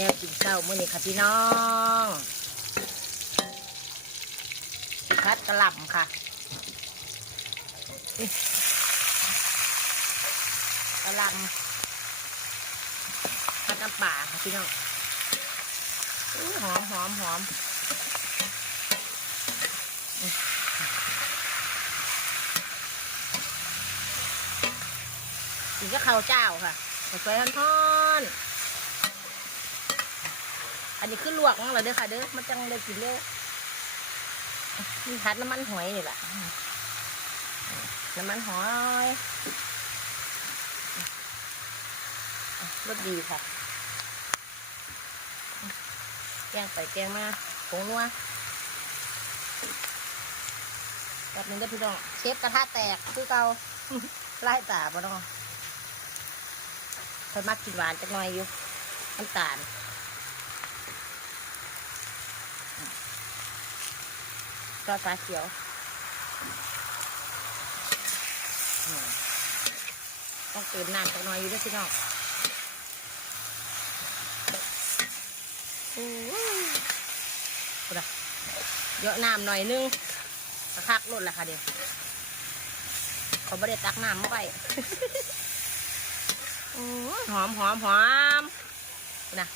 แนวกินเช้ามื้อนี้ค่ะพี่น้องสิพัดกระหล่ำค่ะกระหล่ำพัดน้ำป่าค่ะพี่น้องหอมหอมหอมอื้อกินก็ข้าวเจ้าค่ะสวยร้อนๆอั นนี้คือลวกมั้งเหรอเด้อค่ะ เด้อมันจังได้กินเด้อมีพัดน้ำมันหอยนี่แหละน้ำมันหอยรสดีค่ะแกงไปแกงมาผงนัวแบบนึงได้พี่น้อง เชฟกระทะแตกคือเกาไล่ตาบ่น้องเพิ่นมักกินหวานจักหน่อยอยู่น้ำตาล ก็ฟ้าเขียวอืมต้องเติมน้ำจักหน่อยอยู่ด้วยพี่น้องอู้หูนะเยอะน้ำหน่อยนึงกระคักลดละค่ะเดี๋ยวเขาไม่ได้ตักน้ำมาไปอื้อหอมหอมหอมนะ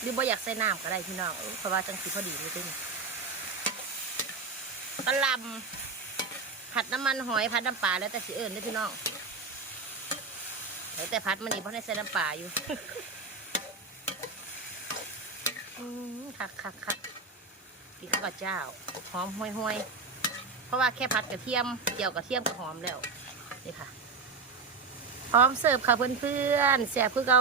หรือบ่อยากใส่น้ำก็ได้พี่น้องเออเพราะว่าจังสีพอดีเลยเด้นี่ กะหลำผัดน้ำมันหอยผัดน้ำปลาแล้วแต่สิเอิญเด้อพี่น้องแล้วแต่ผัดมันนี่เพราะในใส่น้ำปลาอยู่อืมคักคักคักพี่ข้าวเจ้า หอมห้วยห้วยๆเพราะว่าแค่ผัดกระเทียมเจียวกระเทียมก็หอมแล้วนี่ค่ะ พร้อมเสิร์ฟค่ะเพื่อนๆแซ่บคือเก่า